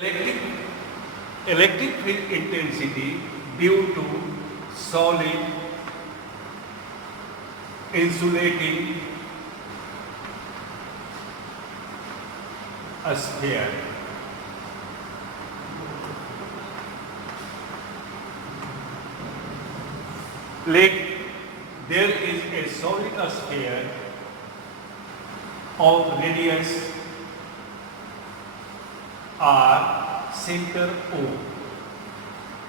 Electric, electric field intensity due to solid insulating a sphere. Like there is a solid sphere of radius R, center O,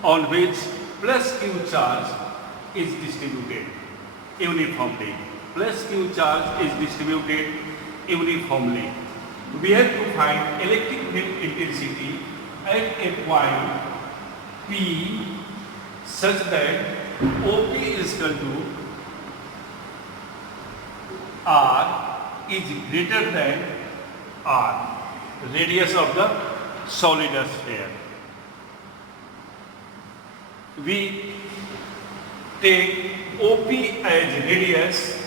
on which plus Q charge is distributed uniformly. Plus Q charge is distributed uniformly. We have to find electric field intensity at a point P such that OP is equal to R is greater than R, radius of the solid sphere. We take OP as radius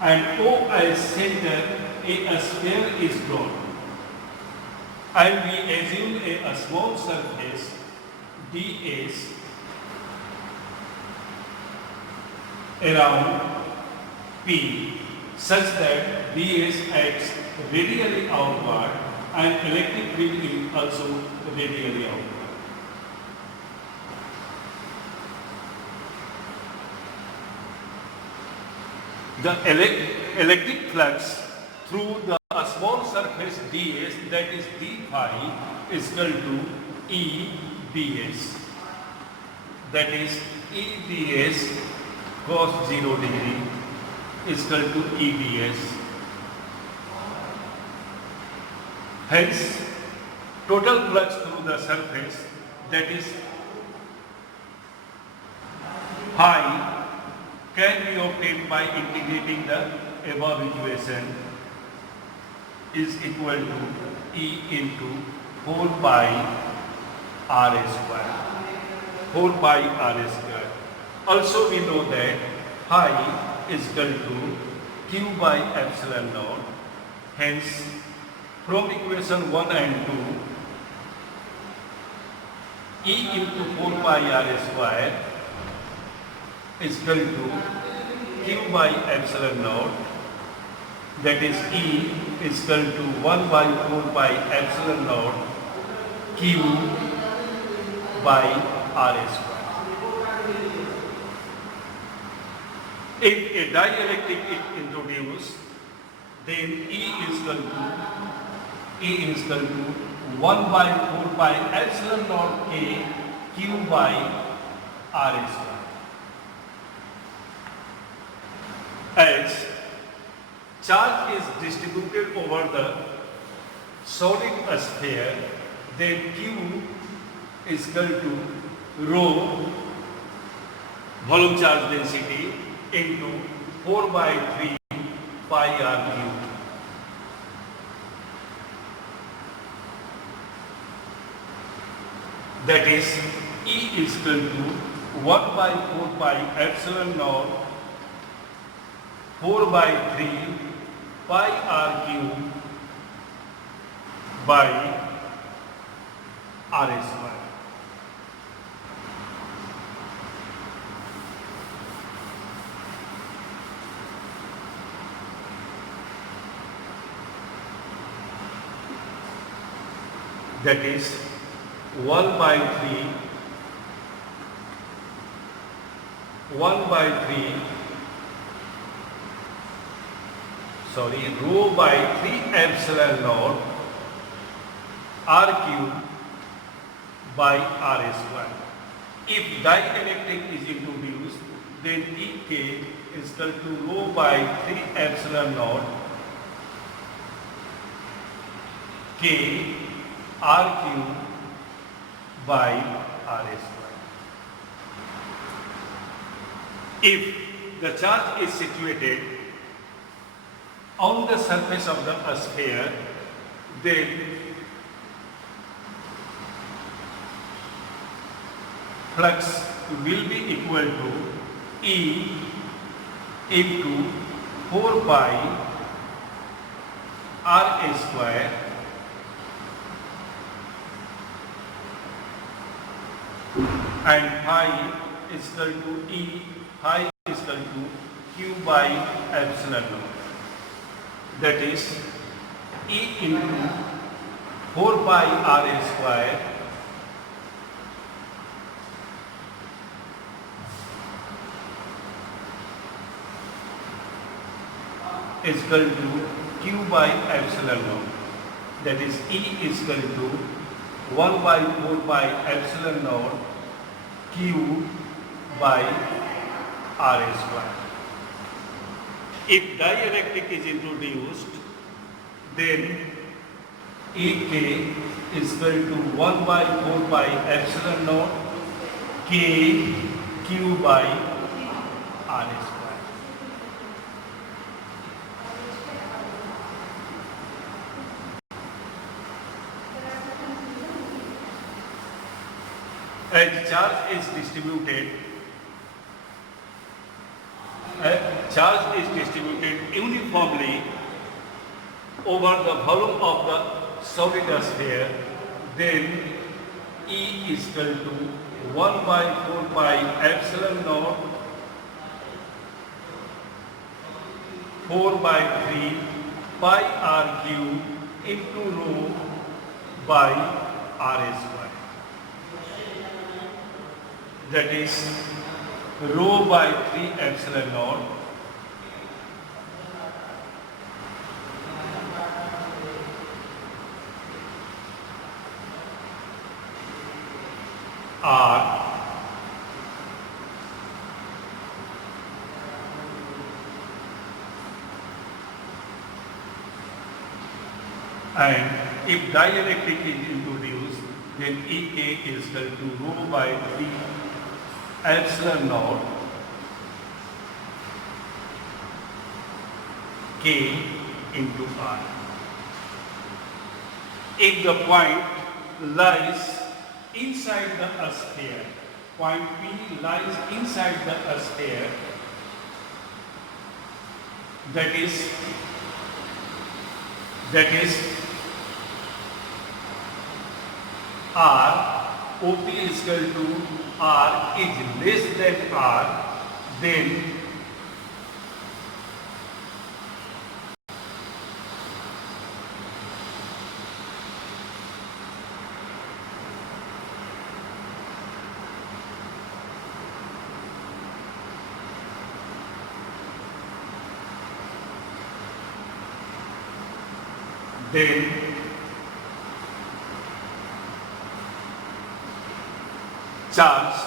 and O as center. A sphere is drawn and we assume a small surface ds around P such that ds acts radially outward and electric field is also radially outward. The electric flux through the small surface ds, that is d phi, is equal to E ds. That is E ds cos 0 degree is equal to E ds. Hence, total flux through the surface, that is phi, can be obtained by integrating the above equation, is equal to E into 4 pi r square. 4 pi r square. Also we know that phi is equal to Q by epsilon naught. Hence, from equation 1 and 2, E into 4 pi r square is equal to Q by epsilon naught, that is E is equal to 1 by 4 pi epsilon naught Q by R square. If a dielectric is introduced, then E is equal to 1 by 4 pi epsilon naught K Q by R square. As charge is distributed over the solid sphere, then Q is equal to rho volume charge density into 4 by 3 pi r cube. That is E is equal to 1 by 4 pi epsilon naught 4 by 3 pi r cube by r square. That is 1 by 3 rho by 3 epsilon naught r cube by r square. If dielectric is introduced, then Ek is equal to rho by 3 epsilon naught K r cube by r square. If the charge is situated on the surface of the sphere, then flux will be equal to E into 4 pi r square and phi is equal to E, phi is equal to Q by epsilon naught. That is E into 4 pi R A square is equal to Q by epsilon naught. That is E is equal to 1 by 4 pi epsilon naught Q by R A square. If dielectric is introduced, then EK is equal to 1 by 4 pi epsilon naught K Q by R A square. As charge is distributed uniformly over the volume of the solid sphere, then E is equal to 1 by 4 pi epsilon naught 4 by 3 pi R cube into rho by R A square. That is rho by 3 epsilon naught R and if dielectric is introduced, then EK is equal to rho by 3 epsilon naught K into R. If the point lies inside the sphere, point P lies inside the sphere, that is R, OP is equal to R is less than R, then charge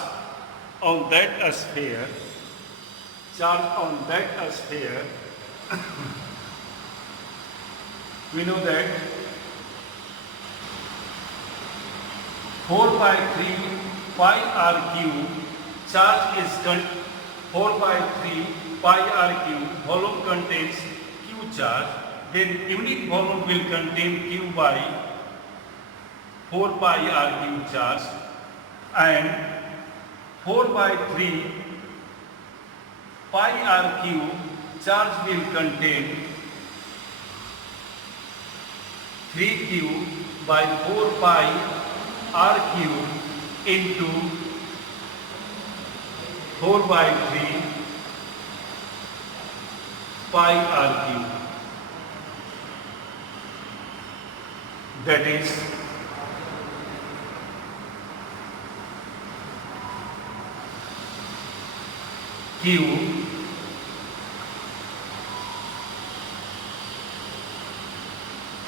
on that sphere we know that 4 by 3 pi R cube charge is 4 by 3 pi R cube volume contains Q charge, then unit volume will contain Q by 4 pi R cube charge, and 4 by 3 pi R cube charge will contain 3Q by 4 pi R cube into 4 by 3 pi R cube. That is Q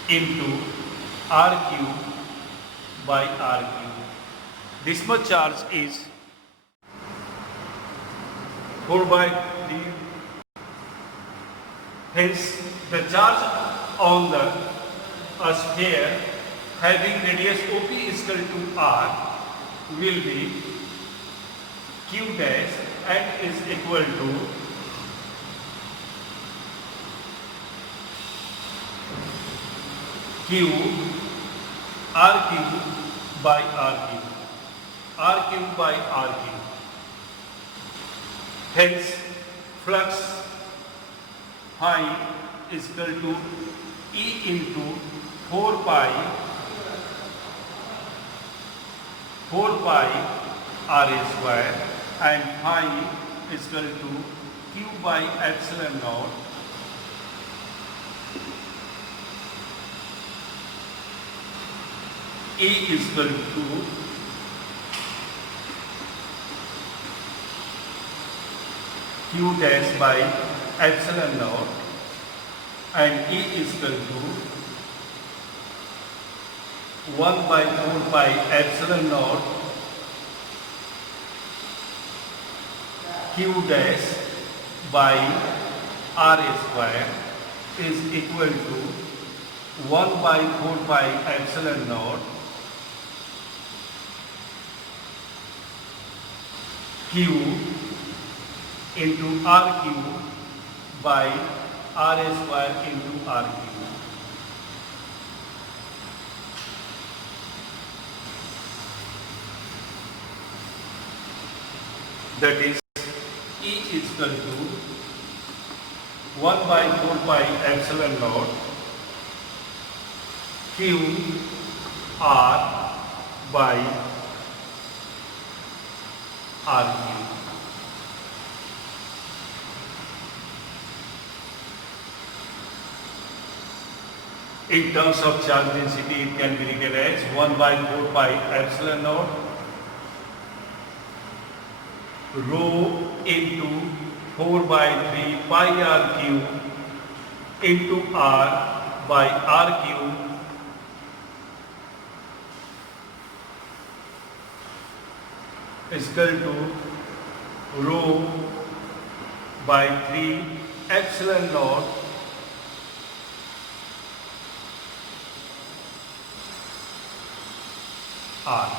into R cube by R cube. This much charge is 4 by 3. Hence, the charge on the sphere having radius OP is equal to R will be Q dash and is equal to Q R cube by R cube, R cube by R cube. Hence, flux phi is equal to E into 4 pi RA square, and phi is equal to Q by epsilon naught A is equal to Q dash by epsilon naught, and E is equal to 1 by 4 pi epsilon naught Q dash by RA square is equal to 1 by 4 pi epsilon naught Q into RQ by RA square into RQ. That is, E is equal to 1 by 4 pi epsilon naught Q R by RQ. In terms of charge density, it can be written as 1 by 4 pi epsilon naught rho into 4 by 3 pi r cube into r by r cube is equal to rho by 3 epsilon naught R.